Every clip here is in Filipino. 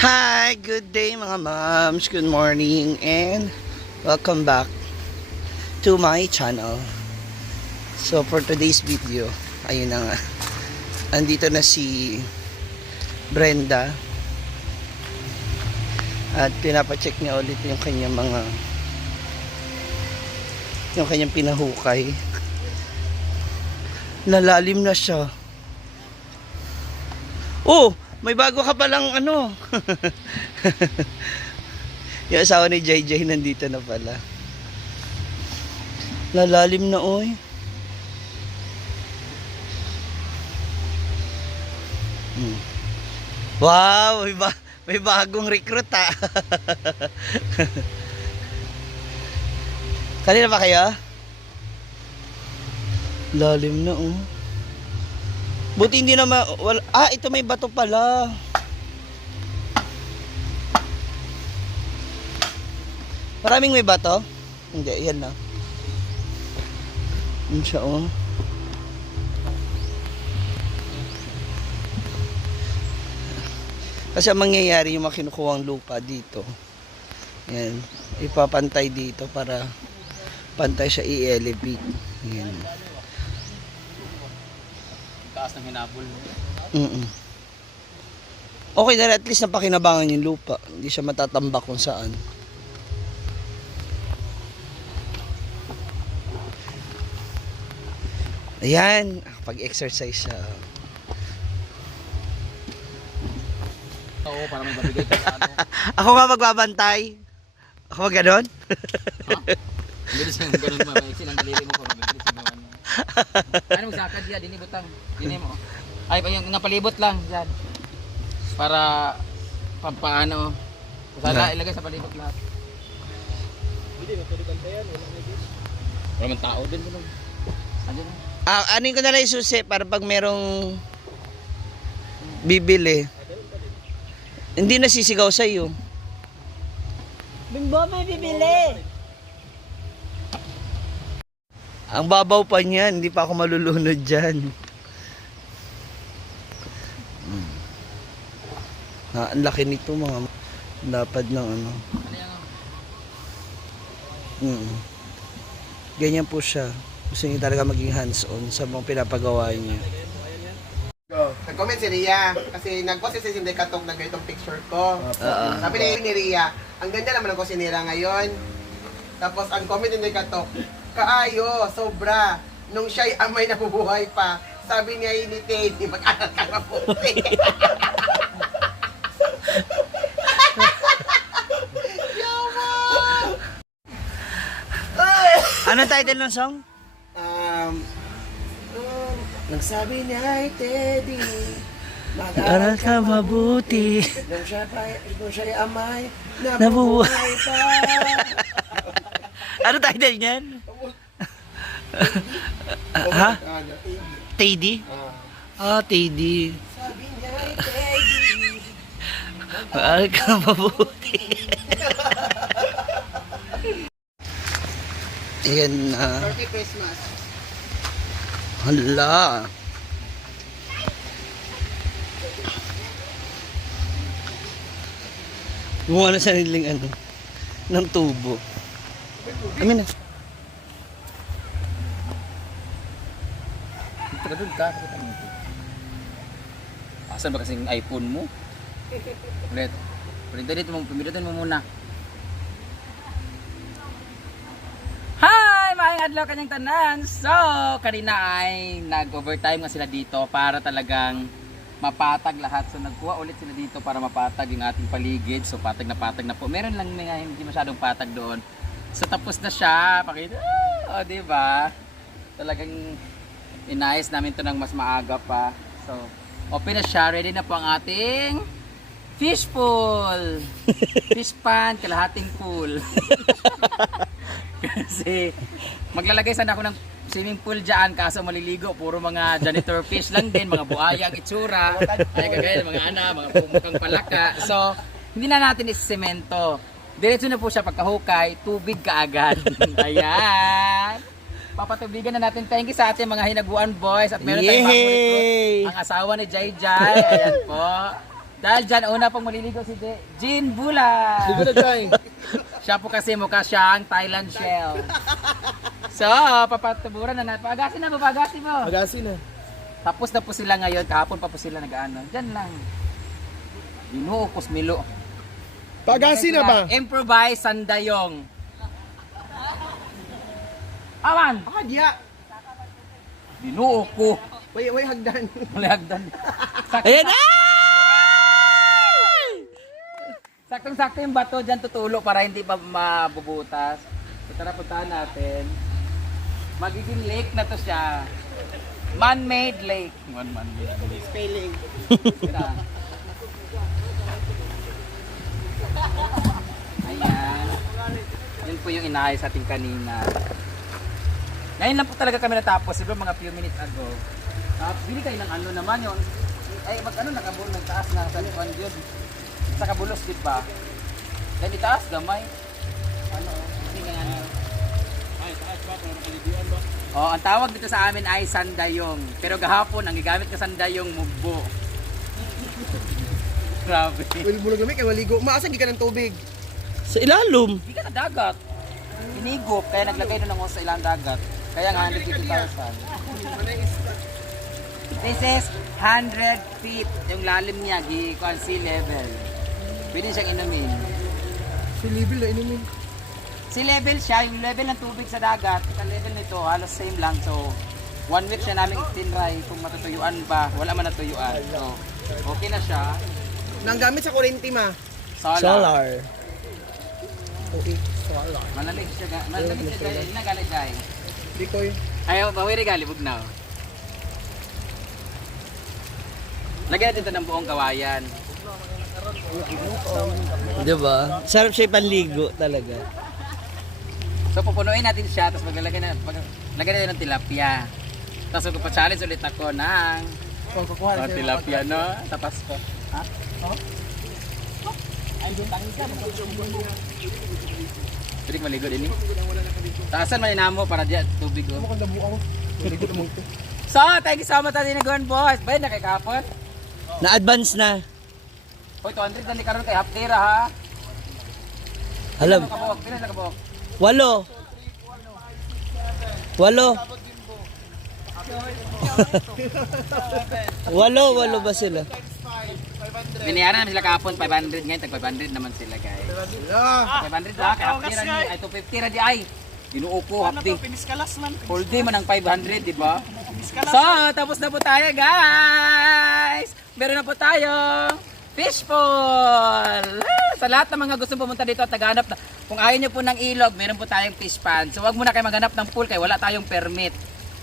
Hi, good day mga moms, good morning and welcome back to my channel. So for today's video, ayun na nga, andito na si Brenda at pinapacheck niya ulit yung kanyang pinahukay. Lalalim na siya. Oh, may bago ka palang ano. Yung asawa ni JJ nandito na pala. Lalalim na oy. Wow, may bagong recruit ha. Kanina ba kayo? Lalim na oh. Buti hindi na ito may bato pala. Maraming may bato? Hindi, yan na. Yan siya oh. Kasi ang mangyayari yung makinukuhang lupa dito. Yan. Ipapantay dito para pantay siya i-elevate. Yan. Taas ng hinabol. Okay na at least napakinabangan yung lupa. Hindi siya matatambak kung saan. Ayan, pag-exercise siya. Oo, para may babigay ka sa ano. Ako nga magbabantay. Ako gano'n? Bilis yung ganun mo. Maiksi lang daliri mo ko. Bilis yung ganun mo. Ano magsakad yan? Dini butang. Dini mo. Ay, yung napalibot lang. Yan. Para pampaano. Sana ilagay sa palibot lahat. Hindi, mapalibantayan. Wala man tao din. Andiyan na. Anin ko na lang yung susi para pag merong bibili. Hindi nasisigaw sa iyo. Bimbo, may bibili. Ang babaw pa niyan, hindi pa ako malulunod dyan. Ang laki nito mga lapad ng ano. Ganyan po siya. Gusto niya talaga maging hands-on sa mga pinapagawa niya. Nag-comment si Ria kasi nag-post si Cindy Katog na ganitong picture ko. Sabi ni Ria, ang ganda naman ng kusinera ngayon. Tapos ang comment ni Katog, kaayo, sobra. Nung siya'y amay nabubuhay pa, sabi niya ni Teddy, mag-aral ka mabuti. Anong title ng song? Nagsabi niya ay Teddy, Aral ka mabuti. nung siya'y amay Nabubuhay nabubuhay pa. Ano title niyan? Ha? Teddy? Teddy. Sabi niya ay Teddy. Aral ka mabuti. Ayan na. Happy Christmas. Hala. Gumawa na sariling ano, ng tubo. Amin na. Tara doon ka. Asan ba kasing iPhone mo? Ulit. Pindutin mo muna. Hi! Maayong adlaw kanyang tanan. So, kanina ay nag-overtime nga sila dito para talagang mapatag lahat. So, nagkuha ulit sila dito para mapatag yung ating paligid. So, patag na po. Meron lang mga hindi masyadong patag doon. So, tapos na siya. Pakita. O, diba? Talagang inayos namin to ng mas maaga pa. So, open na siya. Ready na po ang ating fish pool. Fish pan, kalahating pool. Kasi maglalagay sana ako ng swimming pool dyan, kaso maliligo, puro mga janitor fish lang din, mga buhaya ang itsura, ay kagaya, mga mga pumukang palaka. So, hindi na natin isemento. Diretso na po siya pagkahukay, tubig kaagad. Ayan. Papatubigan na natin. Thank you sa ating mga hinaguan boys. At meron tayong bagong recruit, ang asawa ni Jai Jai. Ayan po. Dahil dyan, una pong maliligo si Jean Bula. Ligo na dyan. Siya po kasi mukha siyang Thailand shell. So, papatuburan na natin. Pagasin na mo, pagasin mo. Magasin na. Tapos na po sila ngayon, kahapon pa po sila nag-ano. Diyan lang. Ginoo, kusmilo. Pagasin na ba? Improvise sandayong. Aman! Ah, diya. Ginoo ko. Way hagdan. Malihagdan. Ayan na! Saktong-sakto yung bato dyan tutulo para hindi pa mabubutas. So tara puntahan natin. Magiging lake na to siya. Man-made lake. Man-made lake. Spelling. Tara. Ayan. Yun po yung inayos ating kanina. Ngayon lang po talaga kami natapos. Siguro mga few minutes ago. Bili kayo ng ano naman yun. Ay, mag-ano, nakabulong, nagtaas na sa likod yun. Sa kabulos, di ba? Then itaas, gamay. Ano, hindi nga ano. Ay, taas ba? Pero nakalibuan ba? Oh, ang tawag dito sa amin ay sandayong. Pero gahapon, ang gigamit ko sandayong mugbo. Grabe. Well, bulag kami kay maligo. Maasa di ka ng tubig. Sa ilalom. Hindi ka na dagat. Inigop, kaya naglagay doon ako sa ilang dagat. Kaya nga 150,000. This is 100 feet. Yung lalim niya, gikuan sea level. Pwede siyang inumin. Si level na inumin. Sea level siya, yung level ng tubig sa dagat, ang level nito halos same lang. So, 1 week siya namin itinry kung matutuyuan ba. Wala man natuyuan. So, okay na siya. Nang gamit sa kurente ma. Solar. Okay, solar. Malamig siya. Malamig siya guys. Hindi na galit guys. Di ko yun. Ayaw, bawiri gali, bugnaw. Lagyan natin ito ng buong kawayan. Diba? Sarap siya panligo talaga. So pupunuin natin siya, tapos lagyan natin ng tilapia. Tapos magpa-challenge ulit ako ng tilapia, no? Tapas ko. Ha? Oh? Ay, doon tangis ka. Pwede maligo din eh. Taasan man inamo para diyan tubig ko. So, thank you so much natin nag-on boss. Bayan na kay kapon. Na-advance na. Hoy, 200 na ni karon kay half tira ha. Alam. Pila na kabuok? 8. 8 ba sila? Binayaran namin sila kahapon 500 ngayon, tag 500 naman sila guys. 500 lang, kaya half tira ni ay 250 ra di ay. Ginuo ko half day. Full day man ang 500, di ba? So, tapos na po tayo guys. Meron na po tayong fishbowl. Sa lahat ng mga gustong pumunta dito at naghanap na, kung ayaw nyo po ng ilog, meron po tayong fish pond. So, wag muna kayo maghanap ng pool kaya wala tayong permit.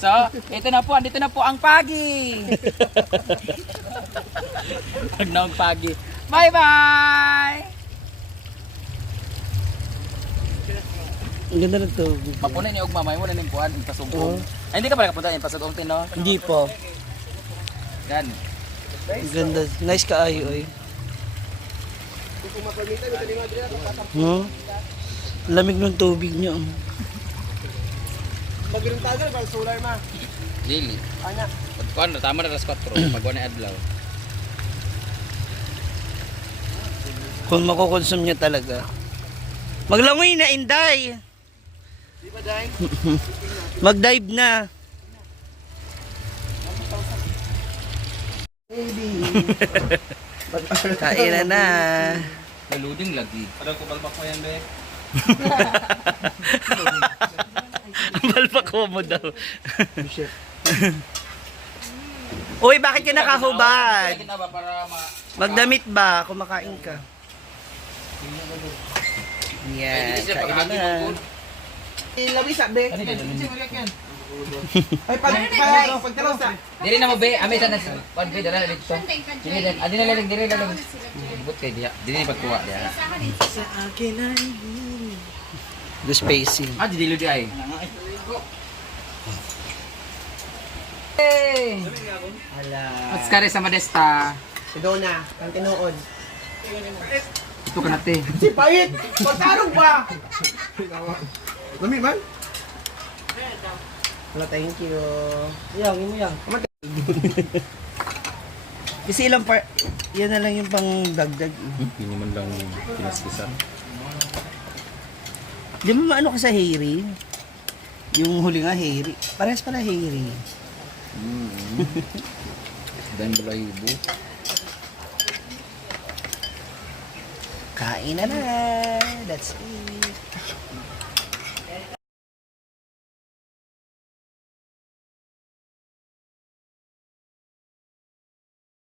So, ito na po, andito na po ang pagi. Wag na ang pagi. Bye-bye! Ang ganda ng tubig. Mapunan ni Ugma, may muna ng kuhan, pasugong. Ay, hindi ka pala kapunta yung pasugong tino? Hindi po. Yan. Ang ganda. Nice kaayo eh. No? Lamig ng tubig niyo. Magirong tagal ba solar ma? Lili. Ana. Pagkuhan, tama na alas 4. Pagkuhan na adlaw. Kung makukonsume niya talaga. Maglangoy na, Inday! Di ba dahil? Mag-dive na. Kain na na. Naluding lagi. Parang kumalbak mo yan, be. Ang balbako mo daw. Uy, bakit ka nakahubad? Magdamit ba? Kumakain ka. Yan, kain na na. Labi sa be. Ay pagtaro sa. Dili na mo be, ami sa nas. One be dala dito. Dili na, adi na lang, dili na lang. But kay dia, dili pagkuha dia. Sa akin ay. The spacing. Ah, dili di ay. Hey! Ala. What's kare sa Modesta? Si Donna, ang tinuod. Ito ka nate. Si Pait! Pagtarong ba? Lami man? Wala, thank you. Yang, ini yang. Kasi ilang yan na lang yung pang dagdag. Hindi naman lang pinaskisan. Di mo maano ka sa hairy? Yung huli nga hairy. Parehas pala hairy. Dahil balahibo. Kain na na. That's it.